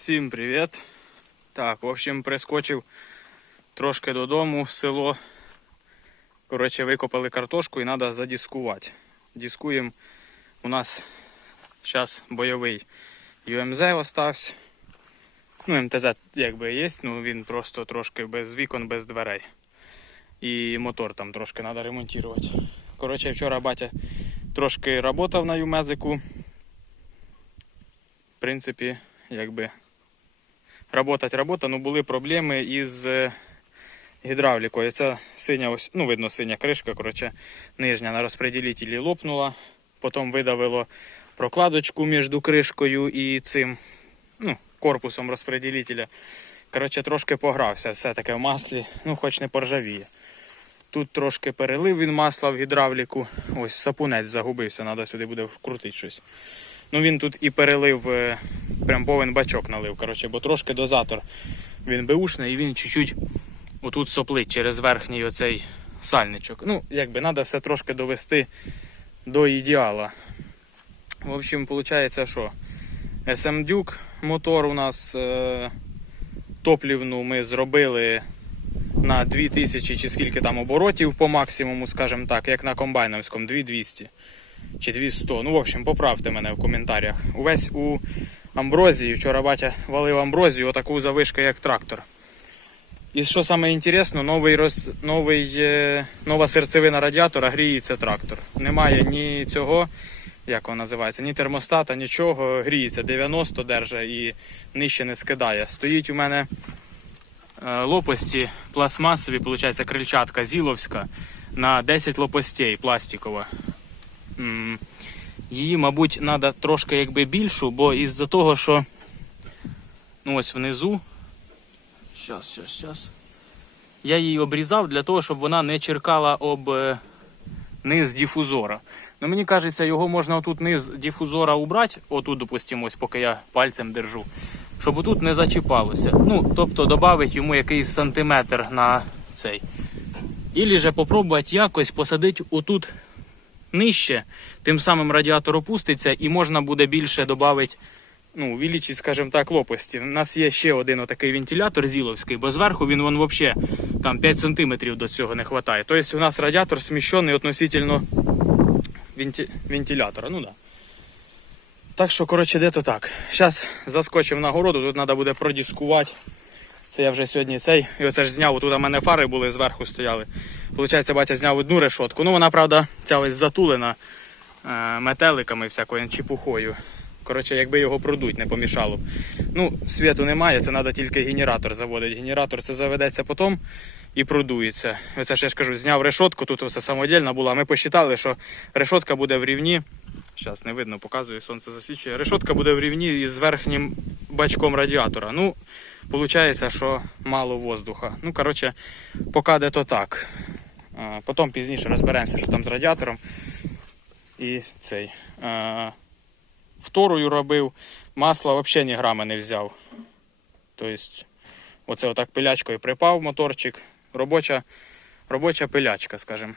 Всім привіт. Так, в общем, прискочив трошки додому в село. Коротше, викопали картошку і треба задіскувати. Дискуємо. У нас зараз бойовий ЮМЗ остався. Ну, МТЗ якби є, ну він просто трошки без вікон, без дверей. І мотор там трошки треба ремонтувати. Коротше, вчора батя трошки працював на ЮМЕЗику. В принципі, якби работать робота, ну були проблеми із е, гідравлікою. Ця синя, ось, ну видно, синя кришка, коротше, нижня на розпреділителі лопнула. Потім видавило прокладочку між кришкою і цим ну, корпусом розпреділителя. Коротше, трошки погрався, все таке в маслі, ну хоч не поржавіє. Тут трошки перелив він масла в гідравліку. Ось сапунець загубився, треба сюди буде вкрутити щось. Ну він тут і перелив, е, прям повен бачок налив, коротше, бо трошки дозатор він беушний і він чуть-чуть отут соплить через верхній оцей сальничок. Ну, якби треба все трошки довести до ідеала. В общем, виходить, що SM Duke мотор у нас е, топлівну ми зробили на 2000 чи скільки там оборотів по максимуму, скажімо так, як на комбайновському 2200 чи 200. Ну, в общем, поправте мене в коментарях. Увесь у амброзії. Вчора батя валив амброзію, отаку завишку, як трактор. І що саме інтересно, новий роз... новий, е... нова серцевина радіатора гріється трактор. Немає ні цього, як воно називається, ні термостата, нічого. Гріється 90 держа і нижче не скидає. Стоїть у мене е, лопасті пластмасові, виходить, крильчатка зіловська на 10 лопастей пластикова. Її, мабуть, треба трошки якби більшу, бо із-за того, що ну ось внизу. Щас, щас, щас. Я її обрізав для того, щоб вона не черкала об е, низ дифузора. Ну мені кажеться, його можна отут низ дифузора убрати, отут, допустимо, ось поки я пальцем держу, щоб отут не зачіпалося. Ну, тобто додати йому якийсь сантиметр на цей. Ілі же попробувати якось посадити отут нижче, тим самим радіатор опуститься і можна буде більше додати, ну, увеличити, скажімо так, лопасті. У нас є ще один отакий вентилятор зіловський, бо зверху він вон взагалі там 5 см до цього не вистачає. Тобто у нас радіатор сміщений относительно венті... вентилятора. Ну да. Так що, коротше, де то так. Зараз заскочив на городу, тут треба буде продіскувати. Це я вже сьогодні цей. І оце ж зняв, тут у мене фари були зверху стояли. Получається, батя зняв одну решотку. Ну вона, правда, ця ось затулена е, метеликами всякою чепухою. Коротше, якби його продуть, не помішало. б. Ну, світу немає, це треба тільки генератор заводити. Генератор це заведеться потім і продується. Оце ж я ж кажу, зняв решотку, тут все самодільна була. Ми посчитали, що решотка буде в рівні. Зараз не видно, показую, сонце засвічує. Решотка буде в рівні із верхнім бачком радіатора. Ну, виходить, що мало воздуха. Ну, коротше, поки де то так. Потім пізніше розберемося, що там з радіатором. І цей. Второю робив, масла взагалі ні грама не взяв. Тобто, оце отак пилячкою припав моторчик. Робоча, робоча пилячка, скажімо.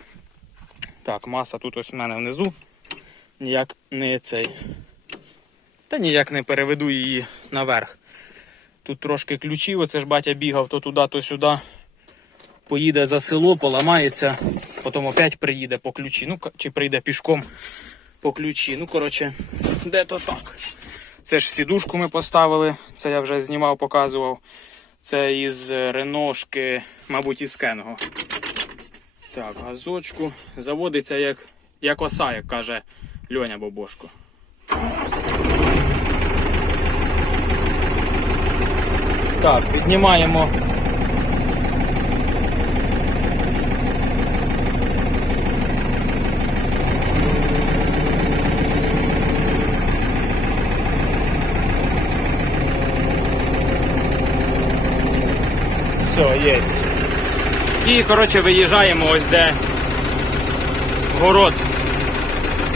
Так, маса тут ось в мене внизу. Ніяк не цей. Та ніяк не переведу її наверх. Тут трошки ключів, оце ж батя бігав то туди, то сюди. Поїде за село, поламається, потім опять приїде по ключі. Ну, чи прийде пішком по ключі. Ну, коротше, де то так. Це ж сідушку ми поставили, це я вже знімав, показував. Це із реношки, мабуть, із Кенго. Так, газочку. Заводиться як, як оса, як каже Льоня Бобошко. Так, піднімаємо. Все, є. І, коротше, виїжджаємо ось де город.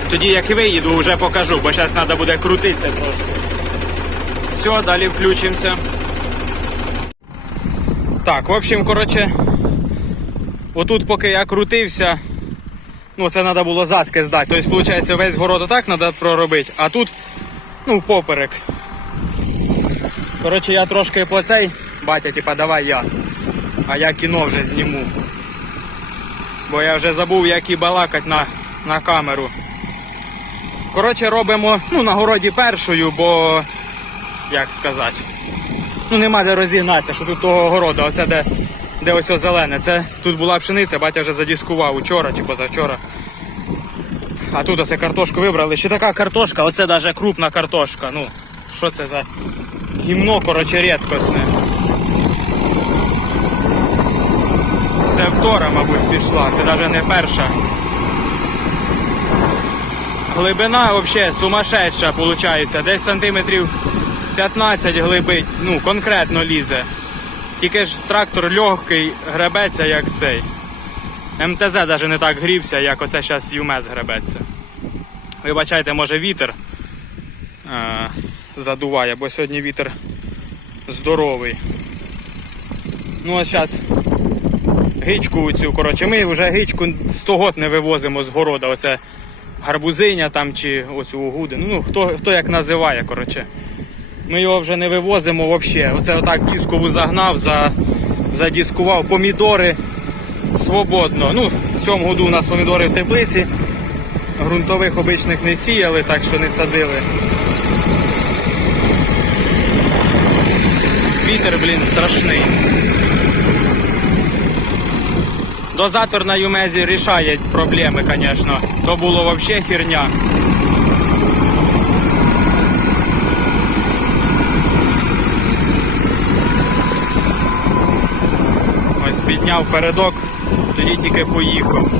Тоді як виїду, вже покажу, бо зараз треба буде крутитися трошки. Все, далі включимося. Так, в общем, коротше, отут поки я крутився, ну це треба було задки здати. Тобто, виходить, весь город отак треба проробити, а тут, ну, впоперек. Коротше, я трошки по цей, батя, типа, давай я. А я кіно вже зніму. Бо я вже забув, як і балакать на, на камеру. Коротше, робимо ну, на городі першою, бо як сказати. Ну нема де розігнатися, що тут того городу, оце де, де ось зелене. Це тут була пшениця, батя вже задіскував учора чи позавчора. А тут оце картошку вибрали. Ще така картошка, оце навіть крупна картошка. Ну, що це за гімно, коротше, рідкосне. Це втора, мабуть, пішла, це навіть не перша. Глибина взагалі сумасшедша виходить. Десь сантиметрів 15 глибить, ну, конкретно лізе. Тільки ж трактор легкий, гребеться як цей. МТЗ навіть не так грівся, як оце зараз ЮМЕС гребеться. Вибачайте, може вітер е, задуває, бо сьогодні вітер здоровий. Ну а зараз гичку цю, коротше, ми вже гичку 100 год не вивозимо з города. Оце гарбузиня там чи оцю угуди. Ну, хто, хто як називає, коротше. Ми його вже не вивозимо взагалі. Оце отак дискову загнав, за, задіскував помідори свободно. Ну, в цьому году у нас помідори в теплиці. Грунтових обичних не сіяли, так що не садили. Вітер, блін, страшний. Дозатор на Юмезі рішає проблеми, звісно. То було взагалі херня. Ось підняв передок, тоді тільки поїхав.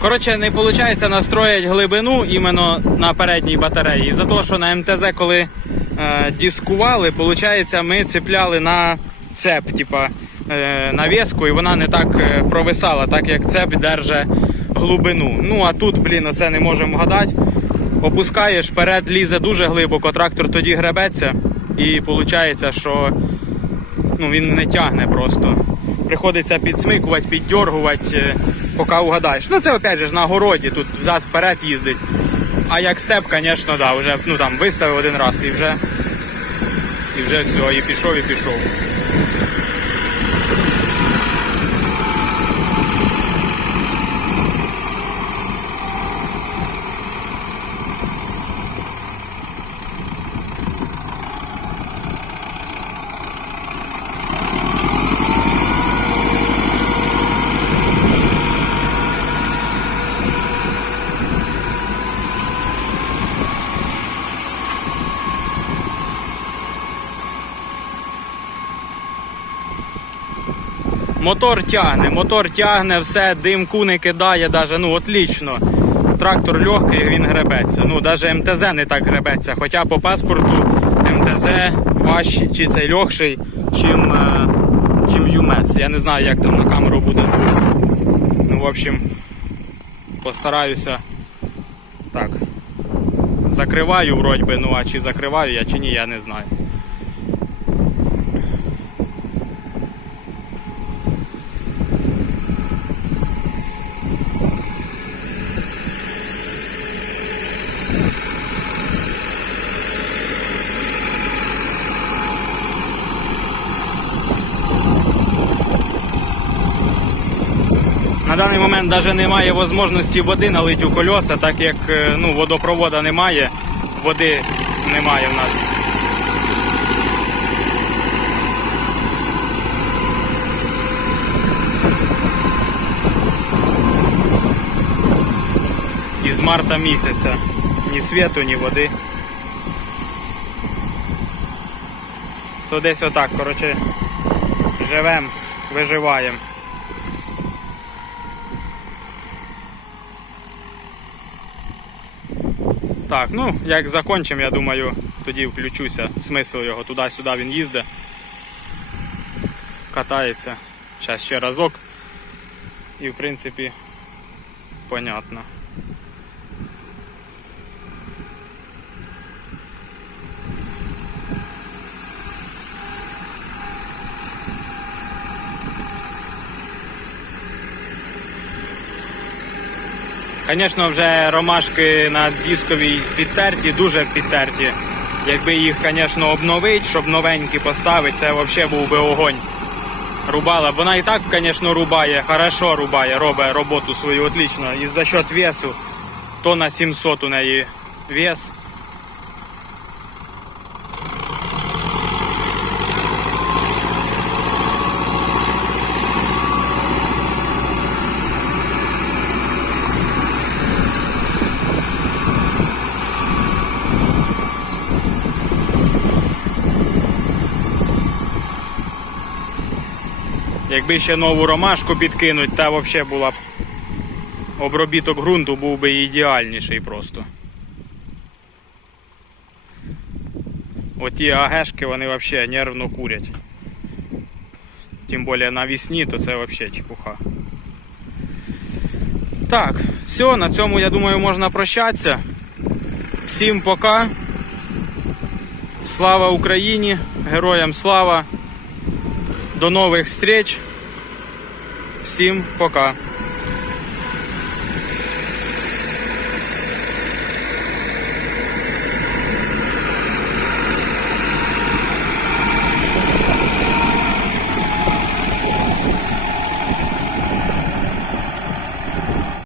Коротше, не виходить настроїти глибину іменно на передній батареї. За того, що на МТЗ, коли е, дискували, виходить, ми цепляли на цеп, типа навіску, і вона не так е, провисала, так як цеп держить глибину. Ну а тут, блін, оце не можемо гадати. Опускаєш, вперед лізе дуже глибоко, трактор тоді гребеться, і виходить, що ну, він не тягне просто. Приходиться підсмикувати, піддергувати, е, поки угадаєш. Ну це опять же на городі, тут взад вперед їздить. А як степ, звісно, да, вже ну, там, виставив один раз і вже, і вже все, і пішов, і пішов. Мотор тягне, мотор тягне, все, димку не кидає, даже, ну отлично. Трактор легкий, він гребеться. Ну, навіть МТЗ не так гребеться. Хоча по паспорту МТЗ важчий, чи цей легший, чим, е, чим ЮМЕС. Я не знаю, як там на камеру буде звук. Ну, в общем, постараюся. Так. Закриваю вроді ну а чи закриваю я, чи ні, я не знаю. На даний момент навіть немає можливості води налити у кольоса, так як е, ну, водопроводу немає, води немає в нас. Із марта місяця. Ні світу, ні води. То десь отак, коротше, живемо, виживаємо. Так, ну як закончимо, я думаю, тоді включуся. Смисл його туди-сюди він їздить. Катається. Зараз ще разок. І в принципі понятно. Звісно, вже ромашки на дисковій підтерті, дуже підтерті. Якби їх, звісно, обновити, щоб новенькі поставити, це взагалі був би огонь. Рубала. Вона і так, звісно, рубає, хорошо рубає, робить роботу свою отлично. І за счет весу, то на 700 у неї вес. Якби ще нову ромашку підкинуть, та взагалі була б обробіток ґрунту був би ідеальніший просто. Оті агешки вони взагалі нервно курять. Тим більше навесні, то це взагалі чепуха. Так, все, на цьому я думаю можна прощатися. Всім пока. Слава Україні! Героям слава! До нових встреч! Всім пока!